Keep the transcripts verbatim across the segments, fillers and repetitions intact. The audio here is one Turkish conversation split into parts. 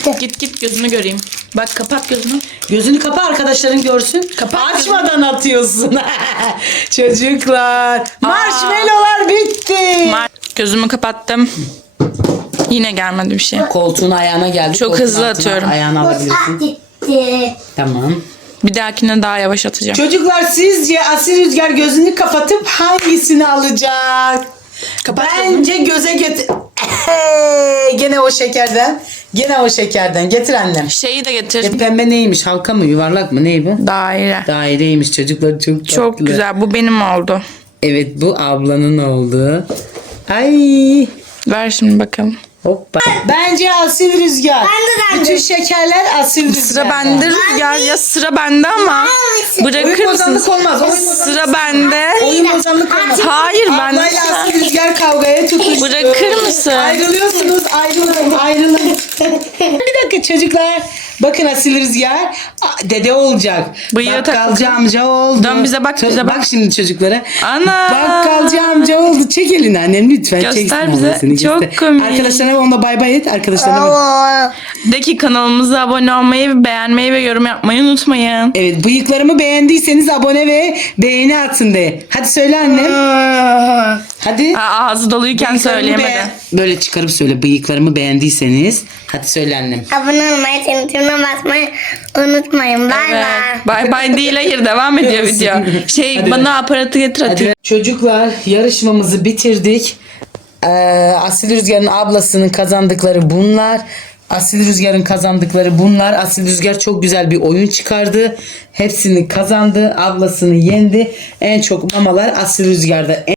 Git git gözünü göreyim. Bak kapat gözünü. Gözünü kapa, arkadaşların görsün. Kapat Açmadan atıyorsun. Çocuklar. Marshmallowlar bitti. Mar- Gözümü kapattım. Yine gelmedi bir şey. Koltuğun ayağına geldi. Çok Koltuğun hızlı altına atıyorum. Ayağını alabilirsin. Gitti. Tamam. Bir dahakine daha yavaş atacağım. Çocuklar, sizce Asil Rüzgar gözünü kapatıp hangisini alacak? Kapat Bence göze getir. Gene o şekerden. Gene o şekerden. Getir annem. Şeyi de getir. E, pembe neymiş? Halka mı? Yuvarlak mı? Ney bu? Daire. Daireymiş. Çocuklar çok tatlı. Çok güzel. Bu benim oldu. Evet, bu ablanın oldu. Ay. Ver şimdi bakalım. Hoppa. Bence Asil Rüzgar. Ben de, ben de. Bütün şekerler Asil Rüzgar. Sıra bende Rüzgar. Ya sıra bende ama. Bırakır Oyun mısın? bozanlık olmaz. Oyun bozanlık Sıra bende. Oyun bozanlık olmaz. Hayır ben de Ablayla sıra. Asil Rüzgar kavgaya tutuştu. Bırakır mısın? Ayrılıyorsunuz. Ayrılın. Ayrılın. Bir dakika çocuklar. Bakın Asil Rüzgar a, dede olacak. Bıyığı Bakkalcı takıldı. amca oldu. Dön bize bak, Ço- bize bak. Bak şimdi çocuklara. Ana. Bakkalcı amca oldu. Çek elini annem lütfen. Göster Çeksin bize. ablasını, Çok göster. komik. Arkadaşlarına onunla bay bay et. Arkadaşlarına bak. De ki kanalımıza abone olmayı, beğenmeyi ve yorum yapmayı unutmayın. Evet, bıyıklarımı beğendiyseniz abone ve beğeni atın de. Hadi söyle annem. Hadi. Aa, ağzı doluyken Bıyıklarımı söyleyemedi. beğen- Böyle çıkarıp söyle. Bıyıklarımı beğendiyseniz. Hadi söyle annem. Abone olmayı, çanetine basmayı unutmayın. Bay bay. Evet. Bay bay değil, hayır, devam ediyor video. Şey Hadi bana aparatı getir Hadi. atayım. Çocuklar, yarışmamızı bitirdik. Ee, Asil Rüzgar'ın ablasının kazandıkları bunlar. Asil Rüzgar'ın kazandıkları bunlar. Asil Rüzgar çok güzel bir oyun çıkardı. Hepsini kazandı. Ablasını yendi. En çok mamalar Asil Rüzgar'da. En-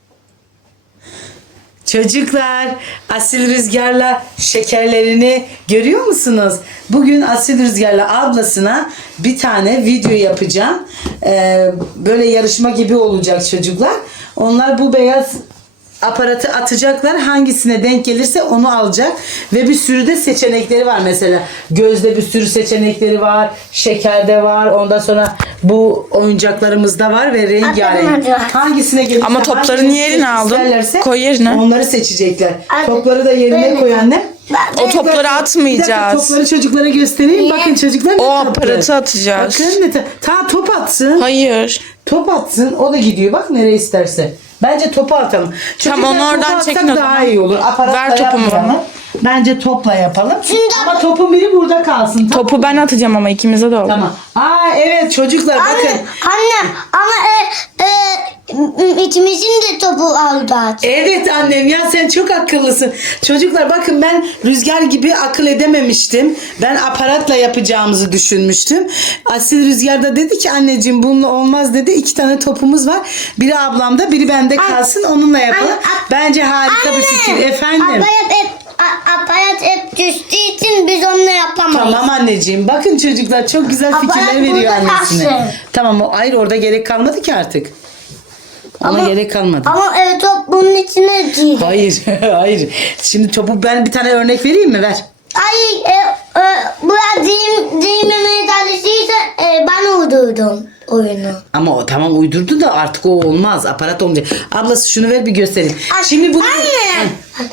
Çocuklar, Asil Rüzgar'la şekerlerini görüyor musunuz? Bugün Asil Rüzgar'la ablasına bir tane video yapacağım. Ee, böyle yarışma gibi olacak çocuklar. Onlar bu beyaz aparatı atacaklar. Hangisine denk gelirse onu alacak. Ve bir sürü de seçenekleri var. Mesela gözde bir sürü seçenekleri var. Şekerde var. Ondan sonra bu oyuncaklarımızda var ve rengarenk. Atamadım. Hangisine gelirse, Ama toplarını hangisini niye eline aldın? isterlerse Koy yerine. onları seçecekler. Hadi. Topları da yerine Böyle. koy annem. O topları Bir dakika, atmayacağız. topları çocuklara göstereyim. Niye? Bakın çocuklar ne O tatlı. aparatı atacağız. Bakın ne ta- ta top atsın. Hayır. Top atsın. O da gidiyor. Bak nereye isterse. Bence topu atalım. Tamam, onu Çocuklar, oradan topu atsak çekin o daha zaman. iyi olur. Aparatla Ver topumu yapmayalım. bana. Bence topla yapalım. Şimdi- Ama topun biri burada kalsın. Tamam. Topu ben atacağım ama ikimize de oldu. Tamam. Aa evet çocuklar bakın. Anne, anne ama e, e, ikimizin de topu aldı. Evet annem ya, sen çok akıllısın. Çocuklar bakın, ben Rüzgar gibi akıl edememiştim. Ben aparatla yapacağımızı düşünmüştüm. Asil Rüzgar da dedi ki anneciğim bununla olmaz dedi. İki tane topumuz var. Biri ablamda, biri bende kalsın, onunla yapalım. Anne, a- Bence harika bir fikir. Efendim. Aparat hep, a- aparat hep düştüğü için biz onunla yapamayız. Tamam anneciğim. Bakın çocuklar çok güzel Aparat fikirler veriyor burada annesine. kalsın. Tamam o hayır, orada gerek kalmadı ki artık. Ona Ama- gerek kalmadı. Ama e, top bunun içine girdi. Hayır, hayır. Şimdi topu ben bir tane örnek vereyim mi? Ver. Ay e, e, burada deyim, deyimlemeye çalıştıysa e, ben uydurdum oyunu. Ama o tamam uydurdu da artık o olmaz. Aparat olmayacak. Ablası şunu ver bir göstereyim. Şimdi bunu... Anne.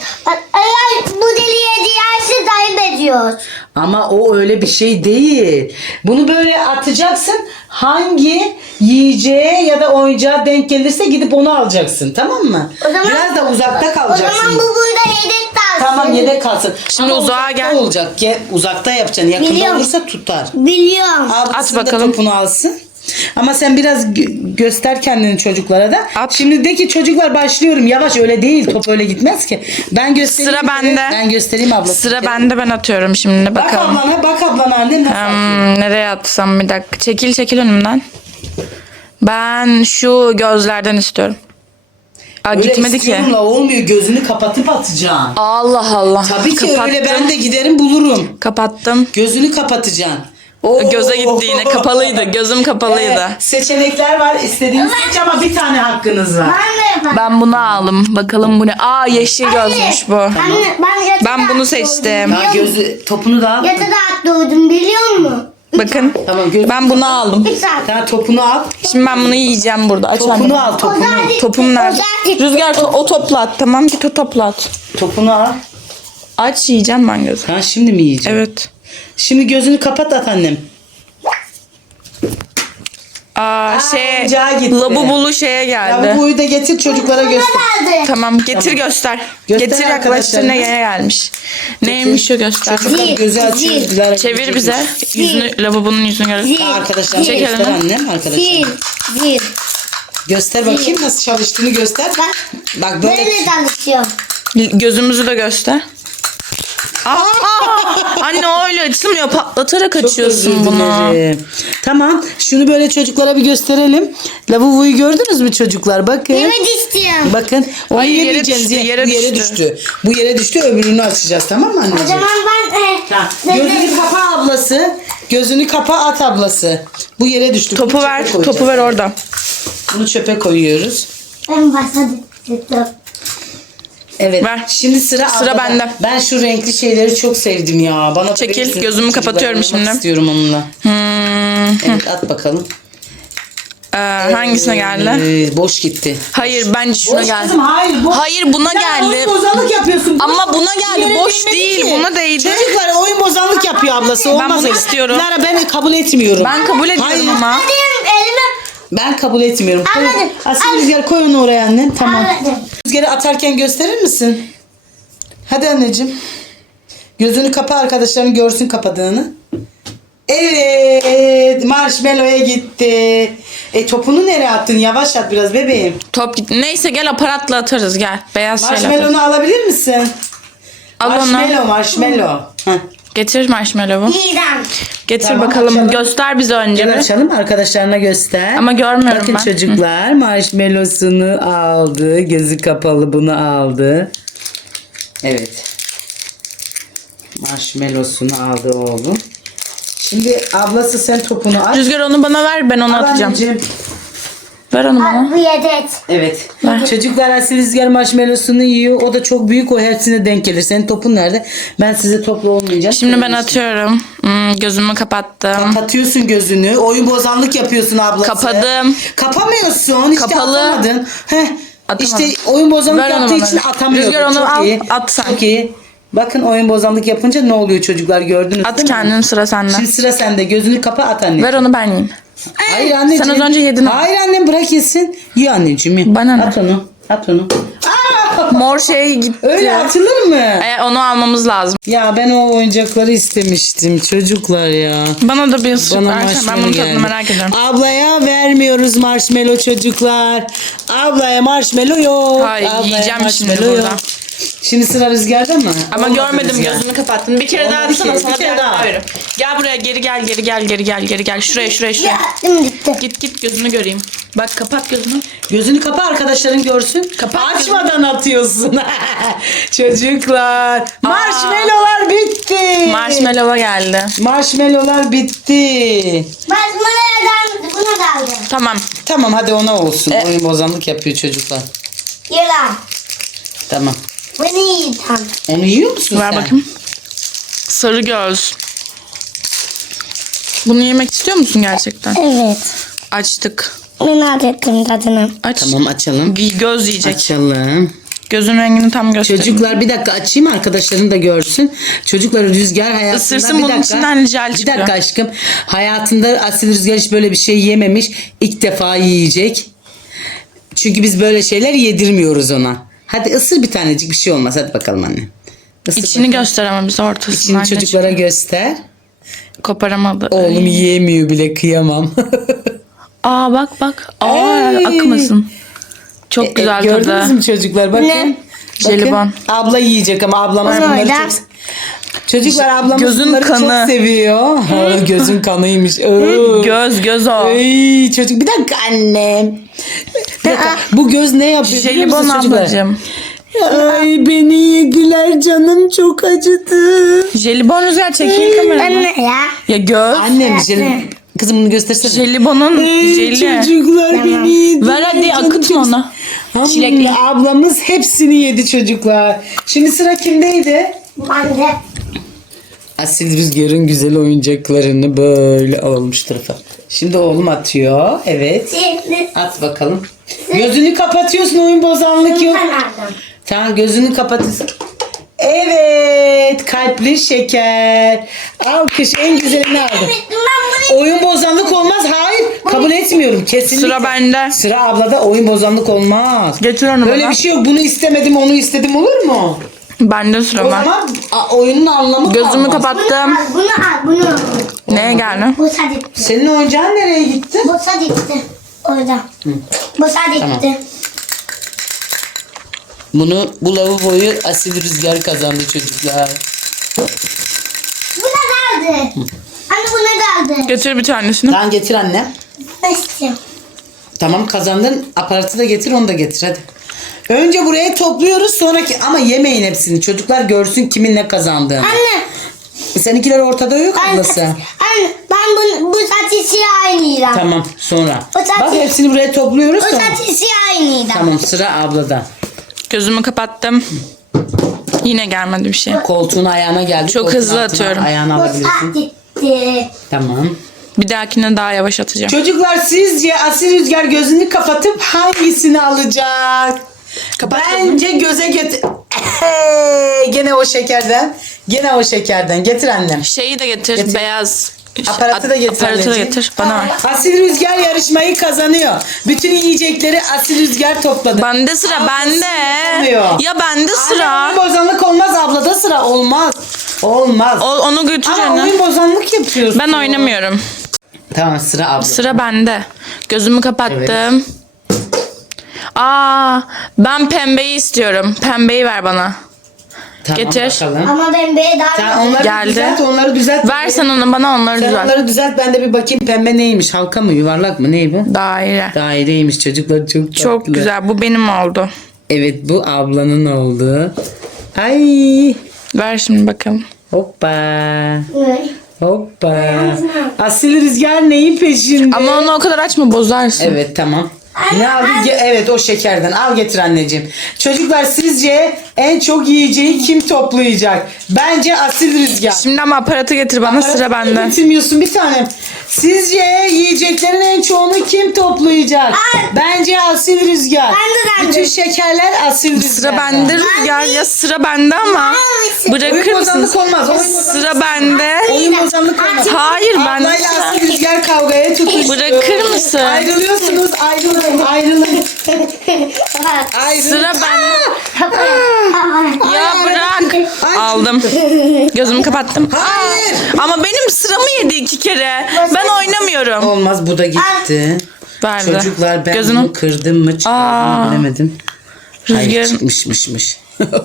Eğer bu deliye diyerse kaybediyor. Ama o öyle bir şey değil. Bunu böyle atacaksın. Hangi yiyeceğe ya da oyuncağa denk gelirse gidip onu alacaksın. Tamam mı? O zaman- Biraz da uzakta kalacaksın. O zaman bu burada yedek kalsın. Tamam yedek kalsın. Şimdi Ama uzağa uzakta gel. olacak. Gel, uzakta yapacaksın. Yakında Biliyorum. olursa tutar. Biliyorum. Ablası At da bakalım. topunu alsın. Ama sen biraz gö- göster kendini çocuklara da. At. Şimdi de ki çocuklar başlıyorum. Yavaş, öyle değil. Top öyle gitmez ki. Ben göstereyim. Sıra bende. Ben göstereyim ablası. Sıra bende, ben atıyorum şimdi, Bak bakalım. ablana, bak ablana anne nasıl atıyor. Hmm, nereye atsam, bir dakika. Çekil çekil önümden. Ben şu gözlerden istiyorum. Aa, Öyle gitmedi ki. istiyorum la, olmuyor. Gözünü kapatıp atacaksın. Allah Allah. Tabii ki Kapattım. öyle, ben de giderim bulurum. Kapattım. Gözünü kapatacaksın. Oo. Göze gitti yine. Kapalıydı. Gözüm kapalıydı. Evet, seçenekler var. İstediğiniz seç ama bir tane hakkınız var. Ben de yaparım. Ben bunu aldım. Bakalım bu ne? Aa, yeşil gözmüş bu. Anne, ben yatıda Ben bunu at seçtim. doğurdum, Ha, biliyor musun? gözü, topunu da al. Yatıda at doğurdum biliyor musun? Bakın. Tamam, göz- Ben bunu aldım. Bir saat. Tamam, topunu al. Şimdi ben bunu yiyeceğim burada. Aç Topunu anne. al, topunu. Topum nerede? O zaten- Rüzgar to- o topla at. Tamam, git o topla at. Topunu al. Aç yiyeceğim ben gözü. Ha şimdi mi yiyeceğim? Evet. Şimdi gözünü kapat at annem. Aa, şey oyuncağa gitti. labubulu şeye geldi. Ya bu boyu da getir çocuklara göster. Nerede? Tamam getir göster. Göster getir yaklaştır arkadaşlarına. neye gelmiş. Neymiş o göster. Çocuklar Zil, gözü açıyor. zil. Dilara Çevir görecek. bize. Yüzünü, lavabonun yüzünü görelim. Zil. Aa, arkadaşlar Zil. göster elini. annem arkadaşlar. Zil. Zil. Göster bakayım nasıl çalıştığını göster. Bak. Bak böyle. Böyle tanışıyor. Gözümüzü de göster. Aa, aa, anne o öyle açılmıyor. Patlatarak Çok açıyorsun özür bunu. dilerim. Tamam. Şunu böyle çocuklara bir gösterelim. Lavaboyu gördünüz mü çocuklar? Bakın. Evet istiyorum. Bakın. Onu Ay, yere yemeyeceğiz. düştü, Ye- yere bu yere düştü. düştü. Bu yere düştü. Öbürünü açacağız. Tamam mı O anneciğim? zaman ben e, Tamam. Dede- Gözünü kapa ablası. Gözünü kapa at ablası. Bu yere düştü. Topu Bunu ver. çöpe koyacağız. Topu ver orada. Bunu çöpe koyuyoruz. ben başladım. Evet. Ver. Şimdi sıra Sıra ablada. bende. Ben şu renkli şeyleri çok sevdim ya. Bana da Çekil, verirsiniz. gözümü Çocuklar kapatıyorum oynamak şimdi. istiyorum onunla. Hmm. Evet at bakalım. Ee, hangisine geldi? Ee, boş gitti. Hayır bence şuna Boş geldi. kızım hayır. Boş. Hayır buna Ya geldi. oyun bozanlık yapıyorsun. Ama Boş. buna geldi, Yere boş değmedi değil, ki. buna değdi. Çocuklar oyun bozanlık yapıyor ablası. Ben Olmaz bunu öyle. istiyorum. Lara ben kabul etmiyorum. Ben kabul ediyorum Hayır. ama. Hadi elime. Ben kabul etmiyorum. Koy. Anladım. Asil Anladım. Rüzgar koy onu oraya annen. Tamam. Anladım. Rüzgarı atarken gösterir misin? Hadi anneciğim. Gözünü kapa arkadaşların görsün kapadığını. Evet. Marshmallow'a gitti. E topunu nereye attın? Yavaş at biraz bebeğim. Top gitti. Neyse gel aparatla atarız gel. Beyaz şeyle atarız. Marshmallow'unu alabilir misin? Al onu. Marshmallow, marshmallow. Heh. Getir marshmallow'u. İğrenç. Getir Tamam, bakalım. açalım. Göster bize önce Gel bir. açalım arkadaşlarına göster. Ama görmüyorum Bakın ben. çocuklar marshmallow'sunu aldı. Gözü kapalı bunu aldı. Evet. Marshmallow'sunu aldı oğlum. Şimdi ablası sen topunu at. Rüzgar onu bana ver ben onu Al atacağım. anneciğim. Ver onu bana. Bu yedet. Evet. Ver. Çocuklar Asil Rüzgar marshmallow'sunu yiyor. O da çok büyük o hepsine denk gelir. Senin topun nerede? Ben size toplu olmayacağım. Şimdi ben atıyorum. Hmm, gözümü kapattım. Kapatıyorsun gözünü. Oyun bozanlık yapıyorsun ablası. Kapadım. Kapamıyorsun. İşte Kapalı. atamadın. Heh. Atamadım. İşte oyun bozanlık Ver onu yaptığı bana. için atamıyordu. Rüzgar onu Çok al, iyi. at sen. Çok iyi. Bakın oyun bozanlık yapınca ne oluyor çocuklar gördünüz At değil mi? kendin sıra sende. Şimdi sıra sende. Gözünü kapa at anne. Ver onu ben yiyeyim. Hayır anneciğim. Sen az önce yedin. Hayır annem bırak yesin. Ye anneciğim ye. Bana ne? At onu. At onu. Mor şey gitti. Öyle atılır mı? E, onu almamız lazım. Ya ben o oyuncakları istemiştim çocuklar ya. Bana da bir ısırık Bana versen. Ben marshmallow bunun tadını geldi. merak ediyorum. Ablaya vermiyoruz marshmallow çocuklar. Ablaya marshmallow yok. Hayır, Ablaya yiyeceğim şimdi marshmallow burada. yok. Şimdi sıra Rüzgar'da mı? Ama Olmadı görmedim Rüzgar. gözünü kapattın. Bir kere daha Olmadı atsana ki, sana bir kere bir daha. daha veririm. Gel buraya geri gel geri gel geri gel geri gel. Şuraya şuraya şuraya. Yattım gitti. Git git gözünü göreyim. Bak kapat gözünü. Gözünü kapa arkadaşların görsün. Kapat Açmadan atıyorsun. Çocuklar. Marshmallowlar bitti. Marshmallow'a geldi. Marshmallowlar bitti. Basmalardan buna kaldı. Tamam. Tamam hadi ona olsun. E- Oyun bozanlık yapıyor çocuklar. Yılan. Tamam. Bunu yiyeceğim. Onu yiyor musun Ver sen? bakayım. Sarı göz. Bunu yemek istiyor musun gerçekten? Evet. Açtık. Merak ettim tadını. Aç. Tamam açalım. Bir göz yiyecek. Açalım. Gözün rengini tam göster. Çocuklar bir dakika açayım arkadaşların da görsün. Çocuklar Rüzgar hayatında Isırsın, bir bunun dakika. içinden jel Bir çıkıyor. dakika aşkım. Hayatında Asil Rüzgar hiç böyle bir şey yememiş. İlk defa yiyecek. Çünkü biz böyle şeyler yedirmiyoruz ona. Hadi ısır bir tanecik bir şey olmaz. Hadi bakalım anne. Isır İçini bakalım. göster ama bize ortasından. İçini ne çocuklara göster. çıkıyor? Koparamadı. Oğlum yiyemiyor bile kıyamam. Aa bak bak. Aa Ay. akmasın. Çok güzel E, Gördünüz tadı. mü çocuklar? Bakın. Ne? Bakın. Jelibon. Abla yiyecek ama ablamız Onu bunları öyle. çok... Çocuklar ablamız Gözün bunları kanı. çok seviyor. Ha, gözün kanıymış. Oo. Göz göz o. Ay çocuk bir dakika annem. Bir dakika. Bu göz ne yapıyor biliyor Jelibon musun çocuklar? ablacığım. Ay beni yediler canım çok acıdı. Jelibon Rüzgar çekil kameradan. Anne ya. Ya göz. Annem jelibon. Kızım bunu göstersene. Jelibonun Ay, jeli. çocuklar beni yediler. Ver hadi canım akıtma çok- onu. Ham, Çilekli. Ablamız hepsini yedi çocuklar. Şimdi sıra kimdeydi? Ben de. Asil Rüzgar'ın güzel oyuncaklarını böyle alalım şu tarafa. Şimdi oğlum atıyor. Evet. Şimdi At bakalım. Gözünü kapatıyorsun oyun bozanlık yok. ben aldım. Tamam gözünü kapatıyorsun. Evet, kalpli şeker. Alkış, en güzelini aldım. Evet, ben bunu Oyun bozanlık olmaz. Hayır, kabul etmiyorum kesinlikle. Sıra bende. Sıra ablada, oyun bozanlık olmaz. Getir onu Böyle bana. bir şey yok. Bunu istemedim, onu istedim olur mu? Bende sıra O var. zaman a, oyunun anlamı Gözümü kalmaz. kapattım. al, bunu al, bunu al. Neye geldi? Bosa gitti. Senin oyuncağın nereye gitti? Bosa gitti. Orada. Bosa gitti. Bunu bu lavaboyu Asil Rüzgar kazandı çocuklar. Bu ne geldi? Anne bu ne geldi? Getir bir tanesini. Tamam getir anne. Ne istiyorum? Tamam kazandın. Aparatı da getir, onu da getir hadi. Önce buraya topluyoruz, sonraki ama yemeyin hepsini. Çocuklar görsün kimin ne kazandığını. Anne. Seninkiler ortada yok Ben, ablası. anne ben bu, bu saçı siyah Tamam sonra. O zaten- Bak hepsini buraya topluyoruz O sonra. saçı siyah Tamam sıra ablada. Gözümü kapattım. Yine gelmedi bir şey. Koltuğun ayağına geldi. Çok Koltuğun hızlı altına atıyorum. Ayağını Bosa alabilirsin. gitti. Tamam. Bir dahakine daha yavaş atacağım. Çocuklar sizce Asil Rüzgar gözünü kapatıp hangisini alacak? Kapattım. Bence göze getir. Gene o şekerden. Gene o şekerden. Getir annem. Şeyi de getir. Getir. Beyaz. Aparatı da getir Aparatı da anneciğim. getir. Bana ver. Asil Rüzgar yarışmayı kazanıyor. Bütün yiyecekleri Asil Rüzgar topladı. Bende sıra Ablası bende. yapamıyor. Ya bende sıra. Anne, oyun bozanlık olmaz, ablada sıra olmaz. Olmaz. O, onu götür Ama onu. oyun bozanlık yapıyorsun. Ben oynamıyorum. Tamam sıra abla. Sıra bende. Gözümü kapattım. Aa, ben pembeyi istiyorum. Pembeyi ver bana. Tamam, getir. bakalım. Ama ben be daha Sen onları Geldi. düzelt, onları düzelt. Ver sen onu bana, onları Sen düzelt. onları düzelt, ben de bir bakayım pembe neymiş? Halka mı, yuvarlak mı, ney bu? Daire. Daireymiş çocuklar, çok tatlı. Çok güzel. Bu benim oldu. Evet, bu ablanın oldu. Ay, Ver şimdi bakalım. hoppa. Ne? Hoppa. Asil Rüzgar neyin peşinde? Ama onu o kadar açma, bozarsın. Evet tamam. Ne aldın? Ge- Evet o şekerden. Al getir anneciğim. Çocuklar sizce en çok yiyeceği kim toplayacak? Bence Asil Rüzgar. Şimdi ama aparatı getir bana, sıra Aparatını bende. Bitirmiyorsun bir tanem. Sizce yiyeceklerin en çoğunu kim toplayacak? Bence Asil Rüzgar. Ben de, ben de. Bütün şekerler Asil Rüzgar'da. Sıra bende Rüzgar, ya sıra bende ama. Bırakır Oyun mısınız? bozanlık olmaz. Oyun bozanlık, Sıra bende. oyun bozanlık olmaz. Hayır, bende Ablayla sıra. Asil Rüzgar kavgaya tutuştu. Bırakır mısın? Ayrılıyorsunuz. Ayrılın. Ayrılın. Ayrılın. Sıra bende. Ya Ay, bırak. Ay, Aldım. Gözümü kapattım. Hayır. Ama benim sıramı yedi iki kere. Ben oynamıyorum. Olmaz, bu da gitti. Verdi. Çocuklar ben Gözünü. bunu kırdım mı çıkardım Aa. mı bilemedim. Hayır Rüzgar. çıkmışmışmış.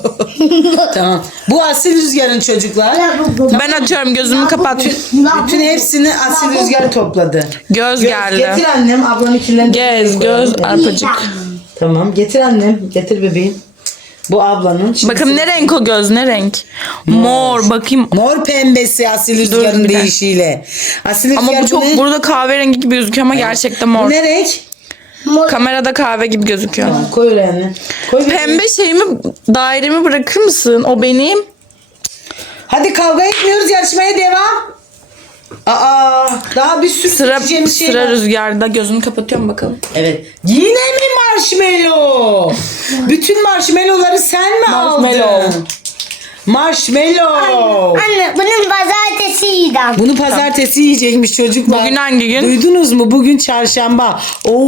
Tamam. Bu Asil Rüzgar'ın çocuklar. Ben atıyorum, gözümü kapat. Bütün hepsini Asil Rüzgar topladı. Göz Gö- geldi. Getir annem, ablanınkilerini. Gez, göz, arpacık. Tamam getir annem. Getir bebeğim. Bu ablanın. Şimdi Bakın ne renk o göz, ne renk? Mor, bakayım. Mor pembesi Asil Rüzgar'ın bir dakika. deyişiyle. Asil Rüzgar Ama bu çok ne? burada kahverengi gibi gözüküyor ama gerçekten mor. Bu ne renk? Kamerada kahve gibi gözüküyor. Tamam, koy oraya anne. Koy bebeğim. Pembe şeyimi, dairemi bırakır mısın? O benim. Hadi kavga etmiyoruz, yarışmaya devam. Aa, daha bir sürü Sıra seçeceğimiz şey sıra var. Rüzgar'da, gözümü kapatıyorum bakalım. Evet. Yine mi marshmallow? Bütün marshmallowları sen mi Marshmallow. aldın? Marshmallow. Anne bunun pazartesiydi. Bunu pazartesi yiyecekmiş çocuklar. Bugün hangi gün? Duydunuz mu? Bugün çarşamba.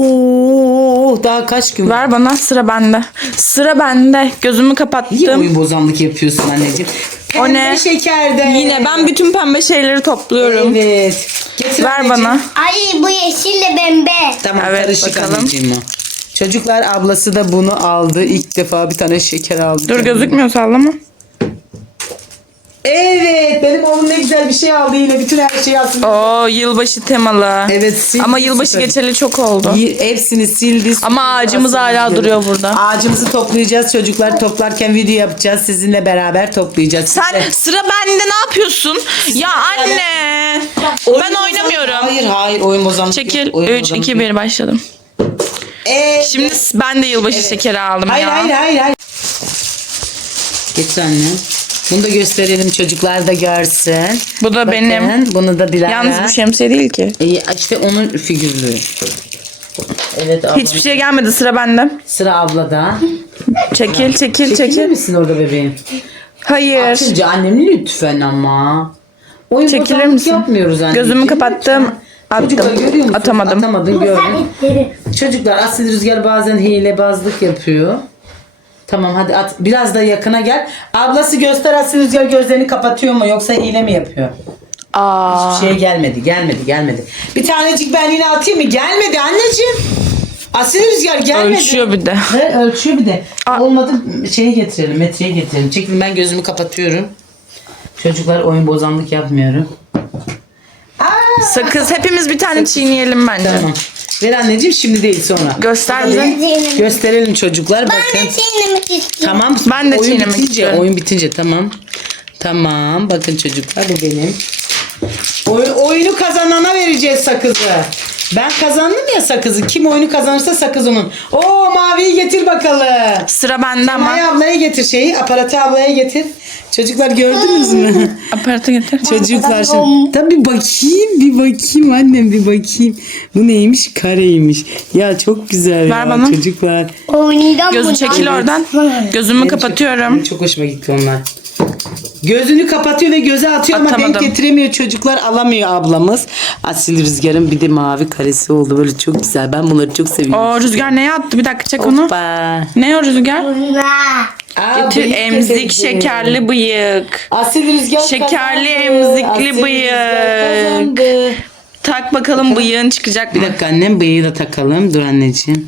Oo, daha kaç gün? Ver bana, sıra bende. Sıra bende. Gözümü Niye kapattım. oyun bozanlık yapıyorsun anneciğim? O Pembe ne? şekerden. Yine ben bütün pembe şeyleri topluyorum. Evet. Getir Ver anneciğim. bana. Ay bu yeşille pembe. Tamam Evet, karışık bakalım. anneciğim o. Çocuklar ablası da bunu aldı. İlk defa bir tane şeker aldı. Dur, gözükmüyor, sallama. Evet, benim oğlum ne güzel bir şey aldı yine. Bütün her şeyi aslında. Oo, yılbaşı temalı. Evet, sildi, Ama yılbaşı süper. geçeli çok oldu. Y- Hepsini sildi. Ama ağacımız Aslında hala güzel. duruyor burada. Ağacımızı toplayacağız çocuklar. Toplarken video yapacağız. Sizinle beraber toplayacağız. Sen Evet. sıra bende, ne yapıyorsun? Ya anne. Oyun Ben bozanlık- oynamıyorum. Hayır hayır oyun bozanlık Çekil. yok, oyun üç, bozanlık iki, yok. bir başladım. Evet. Şimdi ben de yılbaşı şekeri aldım Hayır ya. hayır hayır hayır. Getir anne. Bunu da gösterelim, çocuklar da görsün. Bu da Bakın, benim. bunu da Dilara. Yalnız bu şemsiye değil ki. İyi, işte onun figürlüğü. Evet abla. Hiçbir şey gelmedi, sıra bende. Sıra ablada. Çekil, çekil, Çekilir çekil. misin orada bebeğim? Hayır. Atınca annem lütfen ama. Oyun Çekilir bozanlık misin? yapmıyoruz anneciğim. Gözümü kapattım. Lütfen. Çocuklar Attım. görüyor musun? Atamadım. Atamadın gördün. Sabitleri. Çocuklar Asil Rüzgar bazen hilebazlık yapıyor. Tamam hadi at. Biraz da yakına gel. Ablası göster Asil Rüzgar gözlerini kapatıyor mu yoksa hile mi yapıyor? Aa. Hiçbir şey gelmedi gelmedi gelmedi. Bir tanecik ben yine atayım mı? Gelmedi anneciğim. Asil Rüzgar gelmedi. Ölçüyor bir de. Ve ölçüyor bir de. Aa. Olmadı şeyi getirelim, metreye getirelim. Çekilin ben gözümü kapatıyorum. Çocuklar oyun bozanlık yapmıyorum. Aa, Sakız hepimiz bir tane çiğneyelim bence. tamam. Ver anneciğim şimdi değil sonra. Göster Hadi. bize. Gösterelim çocuklar Ben bakın. de çiğnemek istiyorum. Tamam. Ben de oyun çiğnemek bitince, istiyorum. Oyun bitince tamam. Tamam. Bakın çocuklar bu benim. Oy- oyunu kazanana vereceğiz sakızı. Ben kazandım ya sakızı. Kim oyunu kazanırsa sakız onun. Oo maviyi getir bakalım. Sıra bende ama. Maya ablaya getir şeyi. Aparatı ablaya getir. Çocuklar gördünüz mü? Aparatı getir. Çocuklar şimdi. Tabii bakayım bir bakayım annem bir bakayım. Bu neymiş? Kareymiş. Ya çok güzel Ver ya bana. çocuklar. Oynayacağım Gözü bunu. çekil oradan. Gözümü kapatıyorum. Benim çok hoşuma gitti onlar. Gözünü kapatıyor ve göze atıyor ama Atamadım. denk getiremiyor çocuklar, alamıyor ablamız. Asil Rüzgar'ın bir de mavi karesi oldu böyle çok güzel. Ben bunları çok seviyorum. O Rüzgar neye attı? Bir dakika çek onu. Hoppa. Ne o Rüzgar? Aa, Getir bıyık emzik getirdi. şekerli bıyık. Asil Rüzgar Şekerli kazandı. emzikli Asil bıyık. Rüzgar kazandı. Tak bakalım bıyığın çıkacak Bir mı? dakika annem bıyığı da takalım. Dur anneciğim.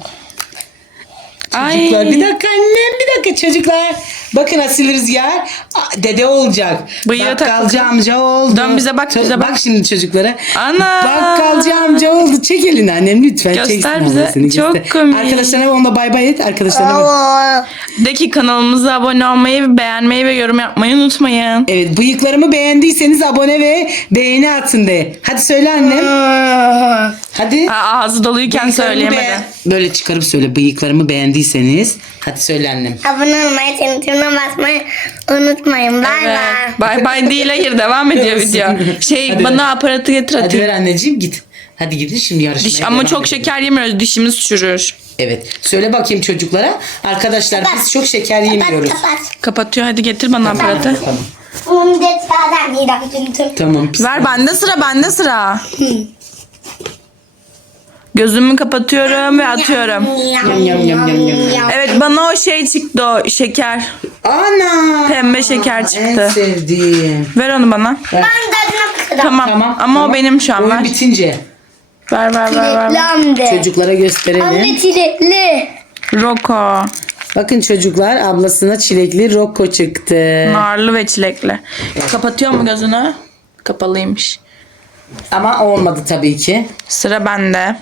Ay. Çocuklar bir dakika annem bir dakika çocuklar. Bakın Asil Rüzgar a, dede olacak. Bıyığı Bakkalcı takacak. amca oldu. Dön bize bak, Ço- bize bak. Bak şimdi çocuklara. Ana. Bakkalcı amca oldu. Çek elini annem lütfen. Göster Çeksin bize. ablasını, Çok göster. komik. Arkadaşlarına onunla bay bay et. Arkadaşlarına bak. Aa, De ki kanalımıza abone olmayı, beğenmeyi ve yorum yapmayı unutmayın. Evet bıyıklarımı beğendiyseniz abone ve beğeni atın de. Hadi söyle annem. Hadi. Aa, ağzı doluyken Bıyıklarımı söyleyemedi. beğen- Böyle çıkarıp söyle bıyıklarımı beğendiyseniz. Hadi söyle annem. Abone olmayı, çanetine basmayı unutmayın. Bay Evet. bay. Bay bay değil, hayır, devam ediyor video. Şey Hadi bana ver. aparatı getir Hadi atayım. ver anneciğim git. Hadi gidin şimdi yarışmaya. Diş, ama devam çok edelim. şeker yemiyoruz, dişimiz çürür. Evet. Söyle bakayım çocuklara. Arkadaşlar Kapat. biz çok şeker yemiyoruz. Kapat kapat. Kapatıyor, hadi getir bana aparatı. Tamam. Bunu da sağdan midem tüm Tamam. Pis. Ver, bende sıra, bende sıra. Gözümü kapatıyorum ve atıyorum. Yam, yam, yam, yam, yam. Evet, bana o şey çıktı, o şeker. Ana. Pembe şeker En çıktı. sevdiğim. Ver onu bana. Ben tadına kadar. Tamam, Tamam. ama tamam. o benim şu an, Oyun ver. bitince Ver ver ver ver. ver. Lamde. çocuklara gösterelim. Anne çilekli. Roko. Bakın çocuklar ablasına çilekli Rocco çıktı. Narlı ve çilekli. Kapatıyor mu gözünü? Kapalıymış. Ama olmadı tabii ki. Sıra bende.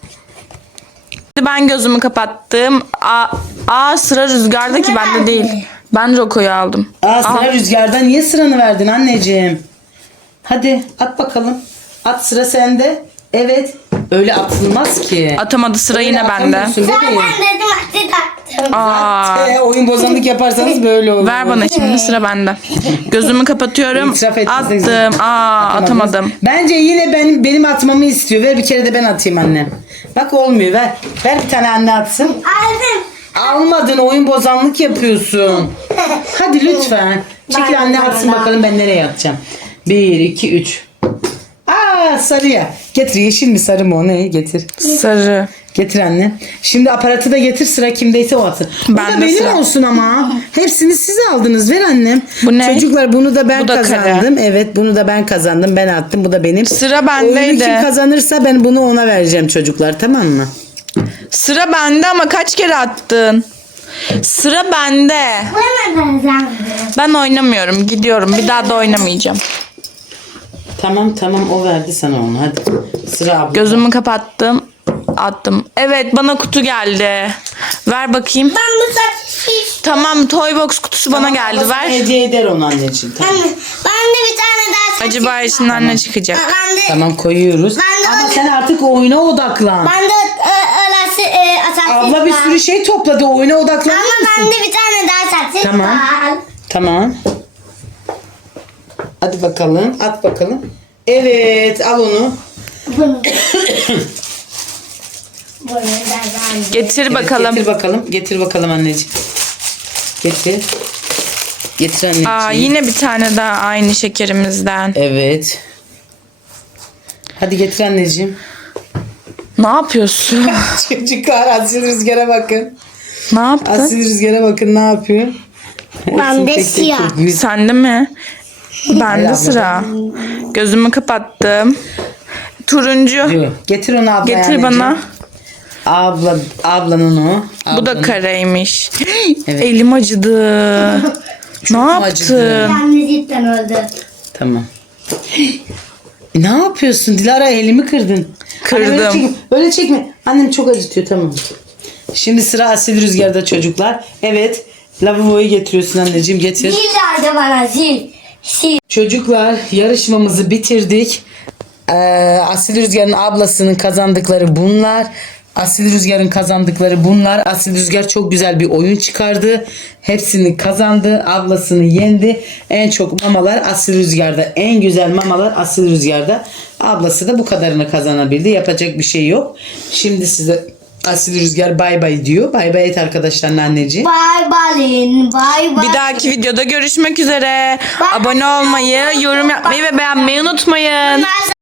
Ben gözümü kapattım. Aa, aa sıra Rüzgar'da ki bende değil. Ben Roko'yu aldım. Aa sıra Al. Rüzgar'da niye sıranı verdin anneciğim? Hadi at bakalım. At sıra sende. Evet. Öyle atılmaz ki. Atamadı, sıra Öyle yine bende. atamıyorsun Zaten bebeğim. dedim hadi taktım. Aa, Ee, oyun bozanlık yaparsanız böyle olur. ver bana şimdi, sıra bende. Gözümü kapatıyorum. İtiraf etmeseniz- Attım. Aa, atamadım. Bence yine benim benim atmamı istiyor. Ver bir kere de ben atayım annem. Bak olmuyor ver. Ver bir tane anne atsın. Aldım. Almadın oyun bozanlık yapıyorsun. Hadi lütfen. Çekil Ben- anne ben- atsın ben- bakalım ben nereye atacağım. Bir, iki, üç. Aa sarıya. Getir yeşil mi sarı mı o ne? Getir. Sarı. Getir anne. Şimdi aparatı da getir sıra kimdeyse o atsın. Bu Ben da de benim sıra. olsun ama. Hepsini siz aldınız. Ver annem. Bu ne? Çocuklar bunu da ben Bu da kare. kazandım. Evet bunu da ben kazandım. Ben attım. Bu da benim. Sıra bendeydi. Oyunu kim kazanırsa ben bunu ona vereceğim çocuklar tamam mı? Sıra bende ama kaç kere attın? Sıra bende. Bana benzendi. Ben oynamıyorum. Gidiyorum. Bir daha da oynamayacağım. Tamam tamam o verdi sana onu hadi. Sıra abla. Gözümü kapattım. Attım. Evet, bana kutu geldi. Ver bakayım. Ben bu saç şiş. Tamam, Toybox kutusu bana geldi. Babası Ver. hediye eder onu anneciğim. Tamam. Anne, ben de bir tane daha saç Acaba şiş içinden var. ne çıkacak? Ben de, Tamam koyuyoruz. Ben de Ama o- sen artık oyuna odaklan. ben de e, öylesi e, saç Abla bir şiş var. sürü şey topladı. Oyuna odaklanır Ama ben mısın? de bir tane daha saç şiş Tamam. var. Tamam. Hadi bakalım. At bakalım. Evet al onu. Bunu. Bunu da ben. Getir Evet, bakalım. Getir bakalım. Getir bakalım anneciğim. Getir. Getir anneciğim. Aa, yine bir tane daha aynı şekerimizden. Evet. Hadi getir anneciğim. Ne yapıyorsun? Çocuklar Asil Rüzgar'a bakın. Ne yaptın? Asil Rüzgar'a bakın ne yapıyor. Ben de Tek tek siyah. yapıyor. Sende mi? Bende sıra. Gözümü kapattım. Turuncu. Diyor. Getir onu ablaya Getir anneciğim. bana. Abla, ablanın o. Bu da Ablanın. kareymiş. Evet. Elim acıdı. Ne mu acıdı? yaptın? Anne cidden öldü. Tamam. Ne yapıyorsun Dilara, elimi kırdın. Kırdım. Anne, öyle çekme. Öyle çekme. Annem çok acıtıyor, tamam. Şimdi sıra Asil Rüzgar'da çocuklar. Evet. Lavaboyu getiriyorsun anneciğim, getir. Zil nerede bana zil? Zil. Çocuklar yarışmamızı bitirdik. Ee, Asil Rüzgar'ın ablasının kazandıkları bunlar. Asil Rüzgar'ın kazandıkları bunlar. Asil Rüzgar çok güzel bir oyun çıkardı. Hepsini kazandı. Ablasını yendi. En çok mamalar Asil Rüzgar'da. En güzel mamalar Asil Rüzgar'da. Ablası da bu kadarını kazanabildi. Yapacak bir şey yok. Şimdi size Asil Rüzgar bay bay diyor. Bay bay et arkadaşlarına anneciğim. Bay balin. Bay bay. Bir dahaki videoda görüşmek üzere. Bye. Abone olmayı, yorum yapmayı ve beğenmeyi unutmayın. Ben